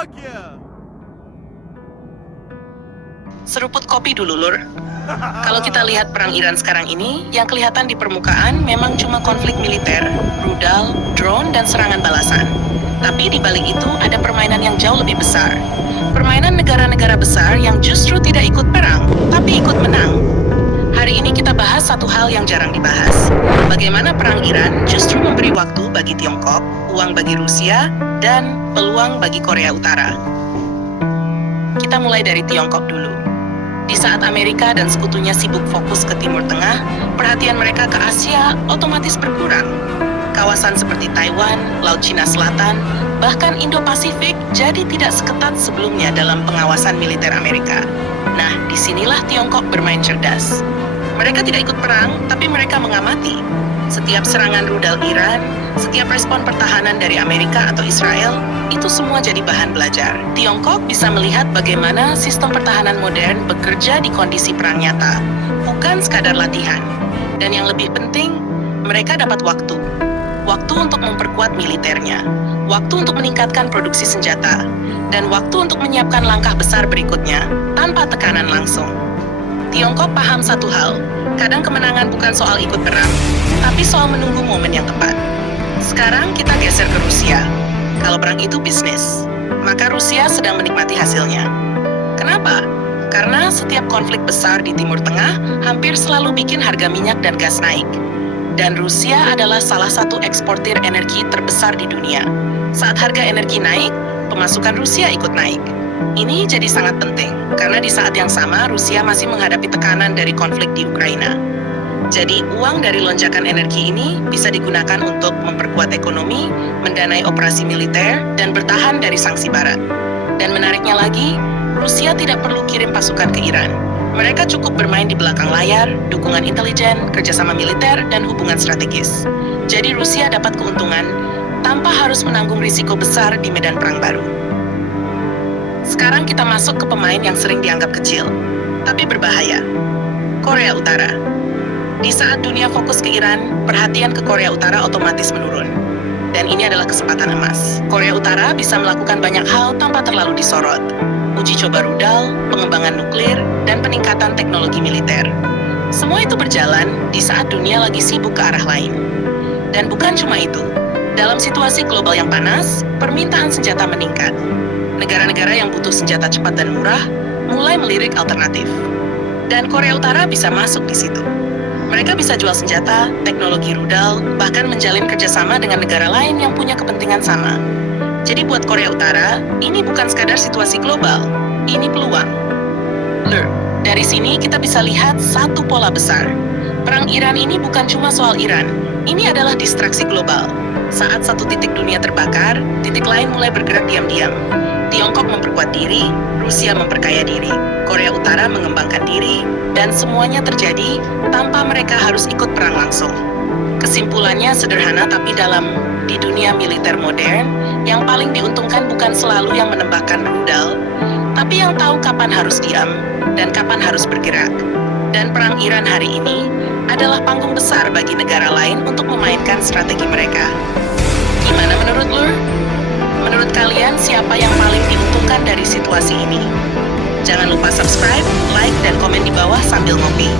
Fuck yeah! Seruput kopi dulu, Lur. Kalau kita lihat perang Iran sekarang ini, yang kelihatan di permukaan memang cuma konflik militer, rudal, drone, dan serangan balasan. Tapi di balik itu ada permainan yang jauh lebih besar. Permainan negara-negara besar yang justru tidak ikut perang, tapi ikut menang. Hari ini kita bahas satu hal yang jarang dibahas. Bagaimana perang Iran justru memberi waktu bagi Tiongkok, uang bagi Rusia, dan peluang bagi Korea Utara. Kita mulai dari Tiongkok dulu. Di saat Amerika dan sekutunya sibuk fokus ke Timur Tengah, perhatian mereka ke Asia otomatis berkurang. Kawasan seperti Taiwan, Laut Cina Selatan, bahkan Indo-Pasifik jadi tidak seketat sebelumnya dalam pengawasan militer Amerika. Nah, disinilah Tiongkok bermain cerdas. Mereka tidak ikut perang, tapi mereka mengamati. Setiap serangan rudal Iran, setiap respon pertahanan dari Amerika atau Israel, itu semua jadi bahan belajar. Tiongkok bisa melihat bagaimana sistem pertahanan modern bekerja di kondisi perang nyata, bukan sekadar latihan. Dan yang lebih penting, mereka dapat waktu. Waktu untuk memperkuat militernya, waktu untuk meningkatkan produksi senjata, dan waktu untuk menyiapkan langkah besar berikutnya tanpa tekanan langsung. Tiongkok paham satu hal, kadang kemenangan bukan soal ikut perang, tapi soal menunggu momen yang tepat. Sekarang kita geser ke Rusia. Kalau perang itu bisnis, maka Rusia sedang menikmati hasilnya. Kenapa? Karena setiap konflik besar di Timur Tengah hampir selalu bikin harga minyak dan gas naik. Dan Rusia adalah salah satu eksportir energi terbesar di dunia. Saat harga energi naik, pemasukan Rusia ikut naik. Ini jadi sangat penting, karena di saat yang sama Rusia masih menghadapi tekanan dari konflik di Ukraina. Jadi, uang dari lonjakan energi ini bisa digunakan untuk memperkuat ekonomi, mendanai operasi militer, dan bertahan dari sanksi Barat. Dan menariknya lagi, Rusia tidak perlu kirim pasukan ke Iran. Mereka cukup bermain di belakang layar, dukungan intelijen, kerjasama militer, dan hubungan strategis. Jadi, Rusia dapat keuntungan tanpa harus menanggung risiko besar di medan perang baru. Sekarang kita masuk ke pemain yang sering dianggap kecil, tapi berbahaya. Korea Utara. Di saat dunia fokus ke Iran, perhatian ke Korea Utara otomatis menurun. Dan ini adalah kesempatan emas. Korea Utara bisa melakukan banyak hal tanpa terlalu disorot. Uji coba rudal, pengembangan nuklir, dan peningkatan teknologi militer. Semua itu berjalan di saat dunia lagi sibuk ke arah lain. Dan bukan cuma itu. Dalam situasi global yang panas, permintaan senjata meningkat. Negara-negara yang butuh senjata cepat dan murah mulai melirik alternatif. Dan Korea Utara bisa masuk di situ. Mereka bisa jual senjata, teknologi rudal, bahkan menjalin kerjasama dengan negara lain yang punya kepentingan sama. Jadi buat Korea Utara, ini bukan sekadar situasi global, ini peluang. Lur, dari sini kita bisa lihat satu pola besar. Perang Iran ini bukan cuma soal Iran, ini adalah distraksi global. Saat satu titik dunia terbakar, titik lain mulai bergerak diam-diam. Tiongkok memperkuat diri, Rusia memperkaya diri, Korea Utara mengembangkan diri, dan semuanya terjadi tanpa mereka harus ikut perang langsung. Kesimpulannya sederhana tapi dalam. Di dunia militer modern, yang paling diuntungkan bukan selalu yang menembakkan rudal, tapi yang tahu kapan harus diam dan kapan harus bergerak. Dan perang Iran hari ini adalah panggung besar bagi negara lain untuk memainkan strategi mereka. Gimana menurut Lur? Menurut kalian siapa yang paling diuntungkan dari situasi ini? Jangan lupa subscribe, like, dan komen di bawah sambil ngopi.